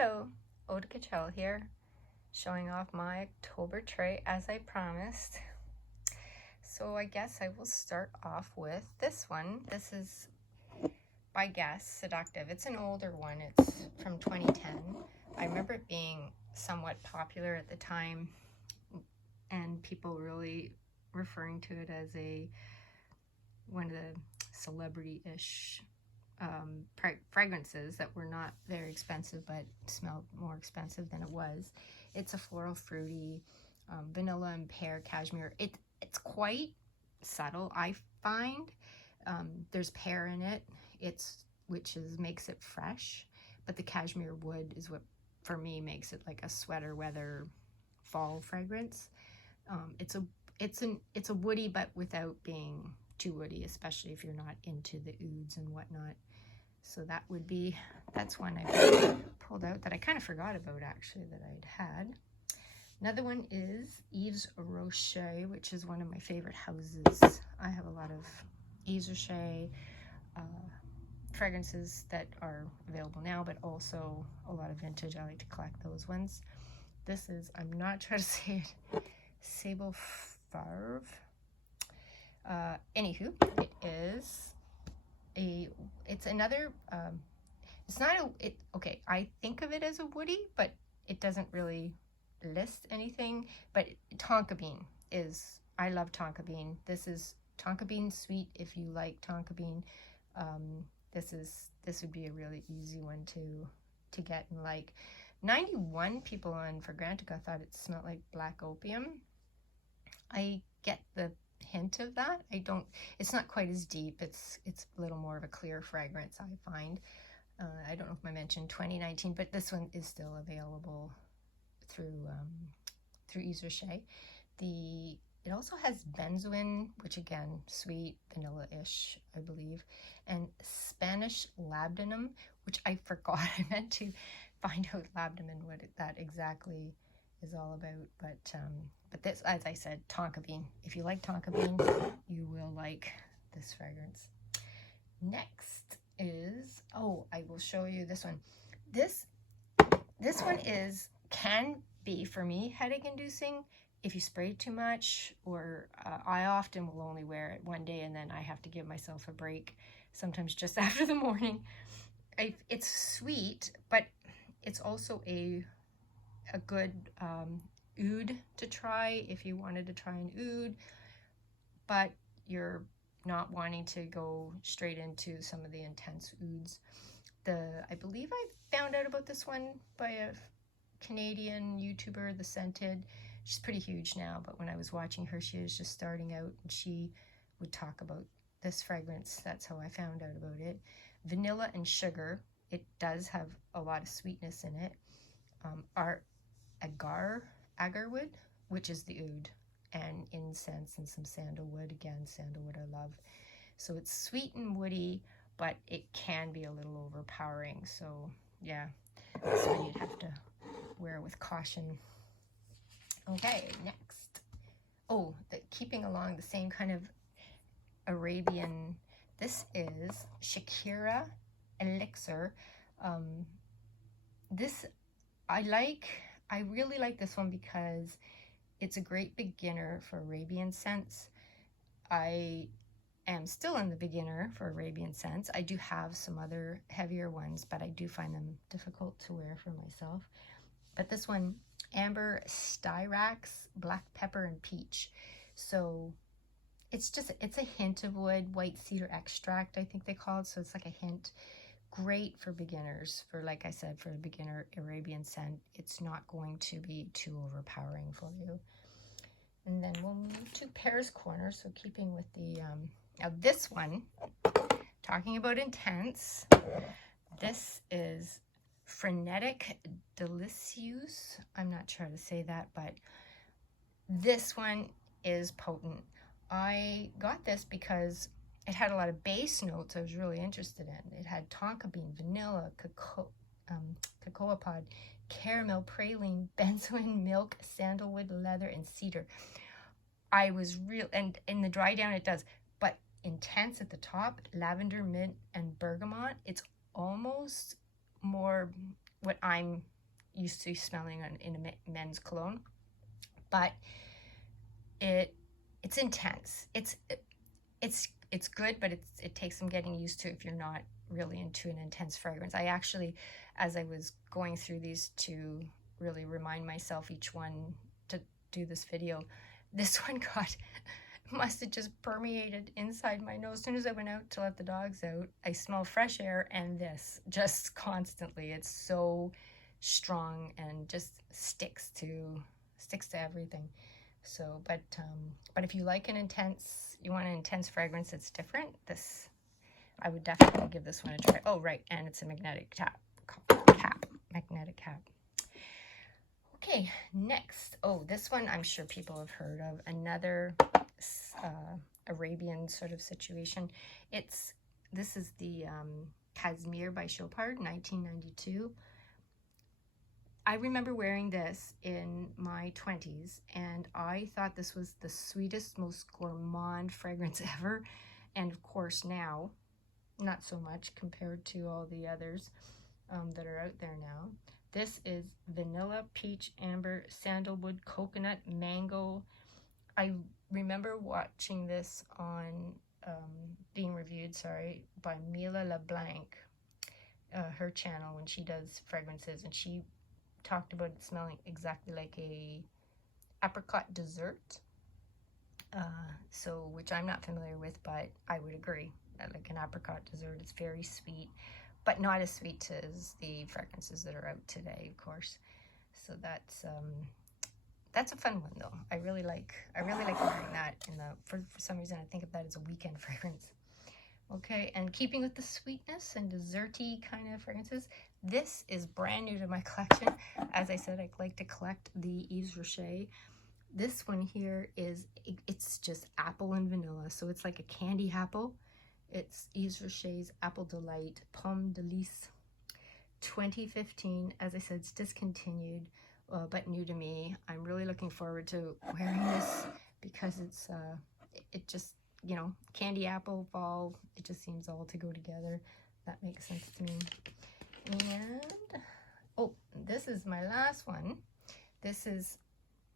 Hello, Oud here, showing off my October tray as I promised. So I guess I will start off with this one. This is by Guess, Seductive. It's an older one. It's from 2010. I remember it being somewhat popular at the time and people really referring to it as one of the celebrity-ish fragrances that were not very expensive but smelled more expensive than it was. It's a floral fruity vanilla and pear cashmere. It's quite subtle, I find. There's pear in it, which makes it fresh, but the cashmere wood is what for me makes it like a sweater weather fall fragrance. It's a woody, but without being too woody, especially if you're not into the ouds and whatnot. So that's one I pulled out that I kind of forgot about actually that I'd had. Another one is Yves Rocher, which is one of my favorite houses. I have a lot of Yves Rocher fragrances that are available now, but also a lot of vintage. I like to collect those ones. This is, I'm not trying to say it, SABLE FAUVE. Anywho, it's another, okay, I think of it as a woody, but it doesn't really list anything, but Tonka bean I love Tonka bean. This is Tonka bean sweet if you like Tonka bean. This would be a really easy one to get and like. 91 people on Fragrantica thought it smelled like black opium. I get the hint of that. It's not quite as deep. It's a little more of a clear fragrance, I find. I don't know if I mentioned 2019, but this one is still available through Yves Rocher. It also has benzoin, which again, sweet, vanilla-ish, I believe, and Spanish labdanum, which I forgot. I meant to find out labdanum, what that exactly is all about, but this, as I said, Tonka bean. If you like Tonka bean, you will like this fragrance. Next is, I will show you this one. This one can be for me headache inducing if you spray too much, or I often will only wear it one day and then I have to give myself a break, sometimes just after the morning. It's sweet, but it's also a good oud to try if you wanted to try an oud, but you're not wanting to go straight into some of the intense ouds. I believe I found out about this one by a Canadian YouTuber, The Scented. She's pretty huge now, but when I was watching her, she was just starting out and she would talk about this fragrance. That's how I found out about it. Vanilla and sugar. It does have a lot of sweetness in it. Agarwood, which is the oud, and incense and some sandalwood. Again, sandalwood I love. So it's sweet and woody, but it can be a little overpowering. So yeah, this one you'd have to wear with caution. Okay, next. Keeping along the same kind of Arabian, this is Shakira ELIXIR. I really like this one because it's a great beginner for Arabian scents. I am still in the beginner for Arabian scents. I do have some other heavier ones, but I do find them difficult to wear for myself. But this one, amber, styrax, black pepper, and peach. So it's a hint of wood, white cedar extract, I think they call it. So it's like a hint. Great for beginners, like I said, for a beginner Arabian scent. It's not going to be too overpowering for you. And then we'll move to Pear's Corner. So keeping with the, now this one, talking about intense, this is FRENETIC DELICIEUSE. I'm not sure how to say that, but this one is potent. I got this because it had a lot of base notes I was really interested in. It had tonka bean, vanilla, cocoa pod, caramel, praline, benzoin, milk, sandalwood, leather, and cedar. I was and in the dry down it does, but intense at the top, lavender, mint, and bergamot. It's almost more what I'm used to smelling in a men's cologne, but it's intense. It's good, but it takes some getting used to if you're not really into an intense fragrance. I actually, as I was going through these to really remind myself each one to do this video, this one must have just permeated inside my nose. As soon as I went out to let the dogs out, I smell fresh air, and this just constantly. It's so strong and just sticks to everything. So, but if you like you want an intense fragrance that's different, I would definitely give this one a try. Oh, right, and it's a magnetic magnetic cap. Okay, next. Oh, this one I'm sure people have heard of. Another Arabian sort of situation. This is the CASMIR by Chopard, 1992. I remember wearing this in my 20s, and I thought this was the sweetest, most gourmand fragrance ever. And of course now, not so much compared to all the others that are out there now. This is vanilla, peach, amber, sandalwood, coconut, mango. I remember watching this on being reviewed, by Mila LeBlanc, her channel, when she does fragrances, and she talked about it smelling exactly like a apricot dessert, which I'm not familiar with, but I would agree. Like an apricot dessert, it's very sweet, but not as sweet as the fragrances that are out today, of course. So that's a fun one though. I really like wearing that for some reason I think of that as a weekend fragrance. Okay, and keeping with the sweetness and desserty kind of fragrances, this is brand new to my collection. As I said, I like to collect the Yves Rocher. This one here it's just apple and vanilla, so it's like a candy apple. It's Yves Rocher's Apple Delight Pomme DÉLICE 2015. As I said, it's discontinued, but new to me. I'm really looking forward to wearing this because it just, you know, candy apple, fall, it just seems all to go together. That makes sense to me. And, oh, this is my last one. This is,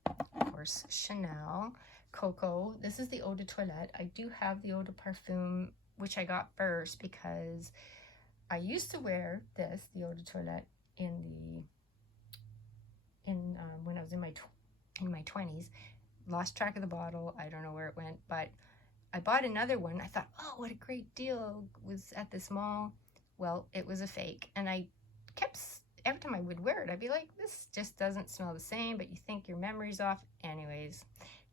of course, Chanel Coco. This is the Eau de Toilette. I do have the Eau de Parfum, which I got first because I used to wear the Eau de Toilette when I was in my 20s. Lost track of the bottle. I don't know where it went, but I bought another one. I thought, oh, what a great deal. It was at this mall. Well, it was a fake, and I kept, every time I would wear it, I'd be like, this just doesn't smell the same, but you think your memory's off. Anyways,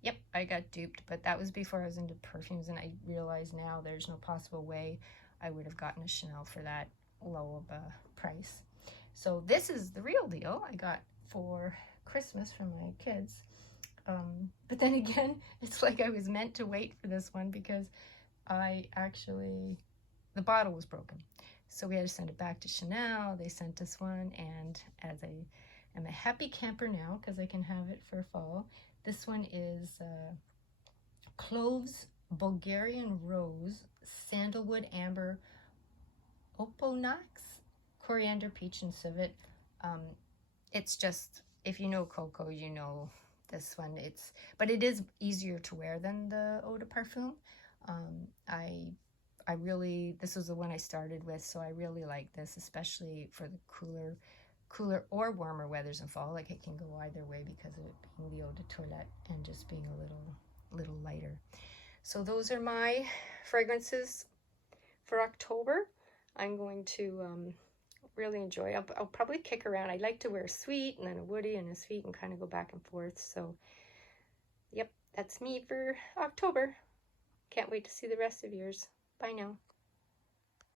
yep, I got duped, but that was before I was into perfumes, and I realize now there's no possible way I would have gotten a Chanel for that low of a price. So this is the real deal I got for Christmas from my kids. But then again, it's like I was meant to wait for this one because the bottle was broken. So we had to send it back to Chanel. They sent us one, and as I am a happy camper now because I can have it for fall, this one is Cloves, Bulgarian Rose, Sandalwood, Amber, Oponax, Coriander, Peach, and Civet. It's just, if you know Coco, you know this one. But it is easier to wear than the Eau de Parfum. This was the one I started with, so I really like this, especially for the cooler or warmer weathers in fall. Like, it can go either way because of it being the Eau de Toilette and just being a little lighter. So those are my fragrances for October. I'm going to really enjoy. I'll probably kick around. I like to wear a sweet and then a woody and a sweet and kind of go back and forth. So, yep, that's me for October. Can't wait to see the rest of yours. Bye now.